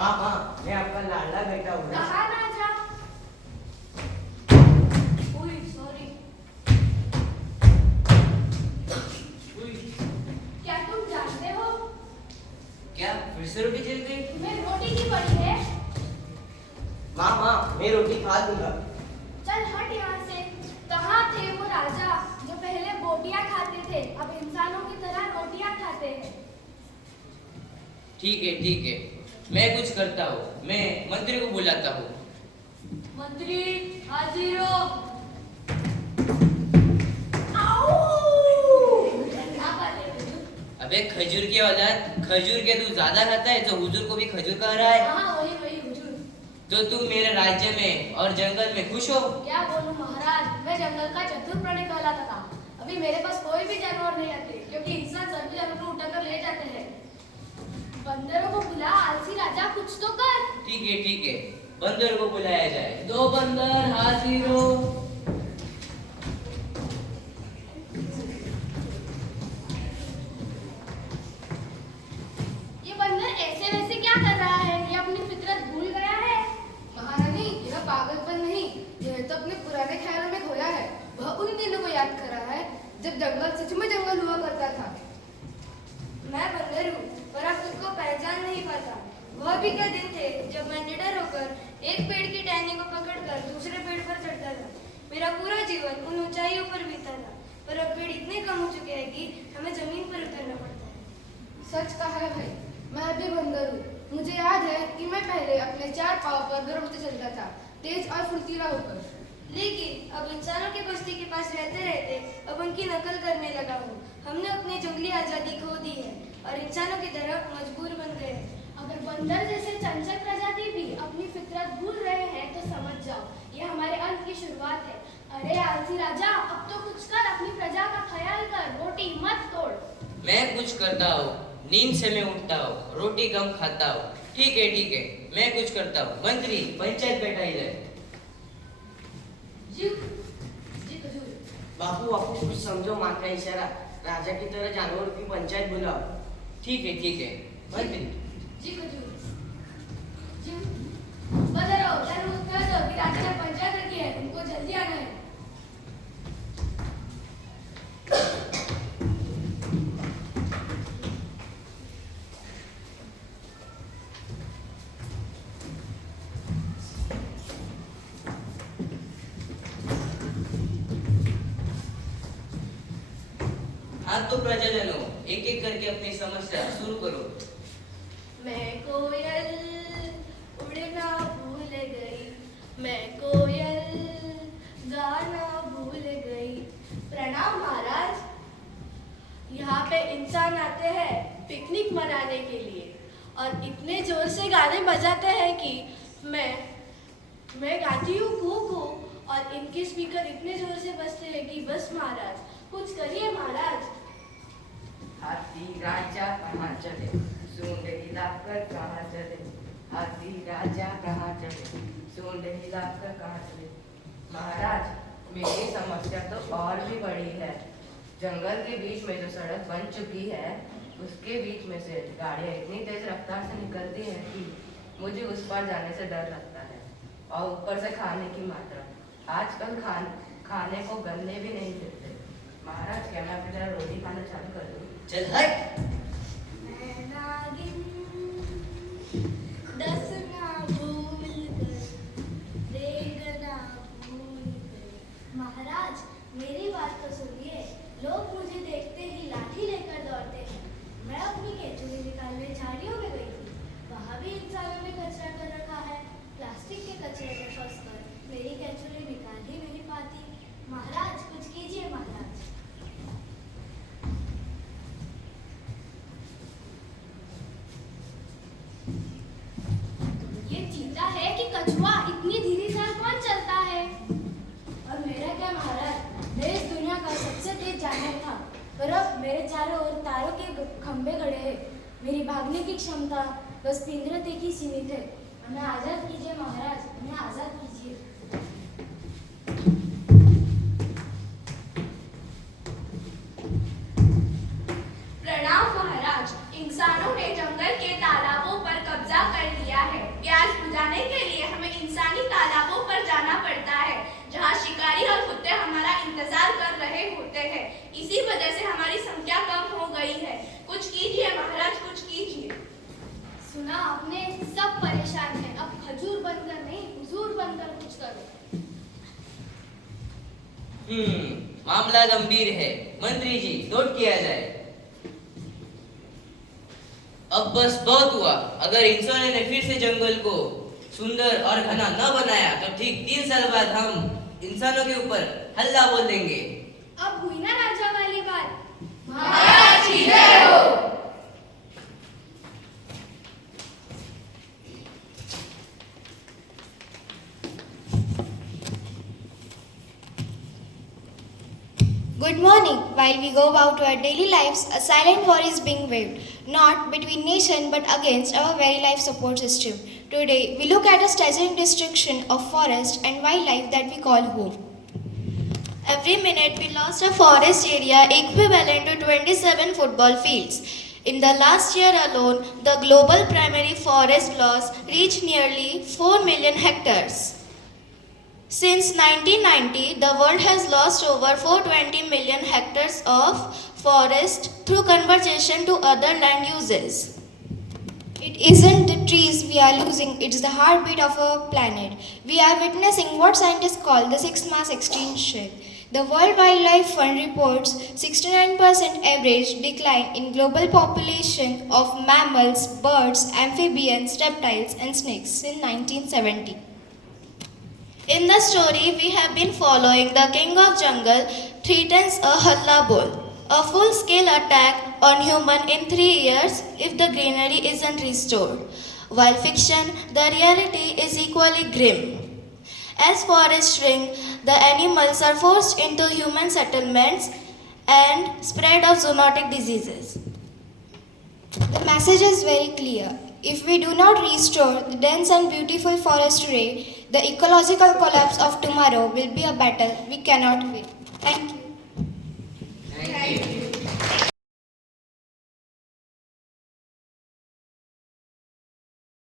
माँ माँ, मैं आपका लाडला बेटा हूँ ना। कहा ना जा। उई, सॉरी। क्या तुम जानते हो? क्या फिर से रोटी जल गई? तुम्हें रोटी की पड़ी है। माँ माँ, मैं रोटी खा दूंगा। चल हट यहाँ से। कहाँ थे वो राजा जो पहले बोटियां खाते थे, अब इंसानों की तरह रोटियां खाते हैं। ठीक है, मैं कुछ करता हूँ। मैं मंत्री को बुलाता हूँ। मंत्री हाजिर हो। अबे खजूर की औलाद, खजूर के तू ज्यादा खाता है तो हुजूर को भी खजूर कह रहा है। हाँ वही हुजूर। तो तुम मेरे राज्य में और जंगल में खुश हो? क्या बोलूं महाराज, मैं जंगल का चतुर प्राणी कहलाता था। अभी मेरे पास कोई भी जानवर नहीं आते क्योंकि इंसान सभी जानवर को उठाकर ले जाते हैं। बंदरों को बुला, आलसी राजा कुछ तो कर। ठीक है, बंदर को बुलाया जाए। दो बंदर हाजिर हो। ये बंदर ऐसे वैसे क्या कर रहा है? ये अपनी फितरत भूल गया है। महारानी, यह पागलपन नहीं, यह तो अपने पुराने ख्यालों में खोया है। वह उन दिनों को याद कर रहा है जब जंगल सच में जंगल हुआ करता था। मैं बंदर हूँ पर अब तुझको पहचान नहीं पाता। वह भी क्या दिन थे जब मैं निडर होकर एक पेड़ की टहनी को पकड़कर दूसरे पेड़ पर चढ़ता था। मेरा पूरा जीवन उन ऊंचाइयों पर बीता था, पर अब पेड़ इतने कम हो चुके हैं कि हमें जमीन पर उतरना पड़ता है। सच कहा है भाई, मैं भी बंदर हूँ। मुझे याद है कि मैं पहले अपने 4 पाँव पर गर्व से चलता था, तेज और फुर्तीला होकर। लेकिन अब इंसानों की बस्ती के पास रहते रहते अब उनकी नकल करने लगा हूँ। हमने अपनी जंगली आजादी खो दी है और इंसानों की तरह मजबूर बन गए। अगर बंदर जैसे चंचल प्रजाति भी अपनी फितरत भूल रहे हैं तो समझ जाओ ये हमारे अंत की शुरुआत है। अरे आलसी राजा, अब तो कुछ कर, अपनी प्रजा का ख्याल कर, रोटी मत तोड़। मैं कुछ करता हूँ, नींद से मैं उठता हूँ, रोटी कम खाता हूँ। ठीक है, मैं कुछ करता हूँ। मंत्री, पंचायत बैठा इधर। जी हुजूर। बापू बापू, कुछ समझो माँ का इशारा। राजा की तरह जानवरों की पंचायत बुलाओ। ठीक है, मंत्री। जी हुजूर। जी बंदरो, जरूर कह दो कि राजा ने पंचायत रखी है, उनको जल्दी आना है। हाँ तो प्रजननों, एक एक करके अपनी समस्या शुरू करो। मैं कोयल उड़ना भूल गई, मैं कोयल गाना भूल गई। प्रणाम महाराज। यहाँ पे इंसान आते हैं पिकनिक मनाने के लिए और इतने जोर से गाने बजाते हैं कि मैं गाती हूँ कू कू और इनके स्पीकर इतने जोर से बजते हैं कि बस महाराज, कुछ करिए महाराज। हाथी राजा कहाँ चले, सूंड हिलाकर कहाँ चले। हाथी राजा कहाँ चले, सूंड हिलाकर कहाँ चले। महाराज, मेरी समस्या तो और भी बड़ी है। जंगल के बीच में जो सड़क बन चुकी है उसके बीच में से गाड़ियाँ इतनी तेज रफ्तार से निकलती हैं कि मुझे उस पार जाने से डर लगता है। और ऊपर से खाने की मात्रा, आजकल खाने को गन्ने भी नहीं मिलते। महाराज, क्या मैं अपनी तरह रोटी खाना चालू कर दूँ? चल हट। मैं नागिन 10 ना भूल गई, देखना भूल गई। महाराज, मेरी बात तो सुनिए। लोग मुझे देखते ही लाठी लेकर दौड़ते हैं। मैं अपनी केचुली निकालने झाड़ियों में गई थी, वहाँ भी इंसानों ने कचरा कर रखा है। प्लास्टिक के कचरे में फंसकर मेरी केचुली निकाल ही नहीं पाती। महाराज, कुछ कीजिए महाराज। ये चीता है कि कछुआ, इतनी धीरे से कौन चलता है? और मेरा क्या महाराज, मैं इस दुनिया का सबसे तेज जानवर था, पर अब मेरे चारों ओर तारों के खंभे गड़े हैं। मेरी भागने की क्षमता बस पिंजरे तक ही सीमित है। हमें आजाद कीजिए महाराज, हमें आजाद कीजिए। प्रणाम महाराज। इंसानों ने जंगल के तालाबों पर कब्जा कर लिया है। बचाने के लिए हमें इंसानी तालाबों पर जाना पड़ता है, जहाँ शिकारी और कुत्ते हमारा इंतजार कर रहे होते हैं। इसी वजह से हमारी संख्या कम हो गई है। कुछ कीजिए महाराज, कुछ कीजिए। सुना आपने, सब परेशान हैं। अब खजूर बनकर नहीं, हुजूर बनकर कुछ करो। मामला गंभीर है। मंत्री जी, नोट किया जाए। अब बस बहुत हुआ। अगर इंसानों ने फिर से जंगल को सुंदर और घना न बनाया तो ठीक 3 साल बाद हम इंसानों के ऊपर हल्ला बोल देंगे। अब हुई ना राजा वाली बात। महाराज की जय हो। Good morning. While we go about our daily lives, a silent war is being waged, not between nation but against our very life support system. Today, we look at a staggering destruction of forest and wildlife that we call home. Every minute, we lost a forest area equivalent to 27 football fields. In the last year alone, the global primary forest loss reached nearly 4 million hectares. Since 1990, the world has lost over 420 million hectares of forest through conversion to other land uses. It isn't the trees we are losing, it's the heartbeat of our planet. We are witnessing what scientists call the sixth mass extinction. The World Wildlife Fund reports 69% average decline in global population of mammals, birds, amphibians, reptiles and snakes since 1970. In the story, we have been following the king of jungle threatens a halla bol, a full-scale attack on human in 3 years if the greenery isn't restored. While fiction, the reality is equally grim. As forests shrink, the animals are forced into human settlements and spread of zoonotic diseases. The message is very clear. If we do not restore the dense and beautiful forest today, the ecological collapse of tomorrow will be a battle we cannot win. Thank you.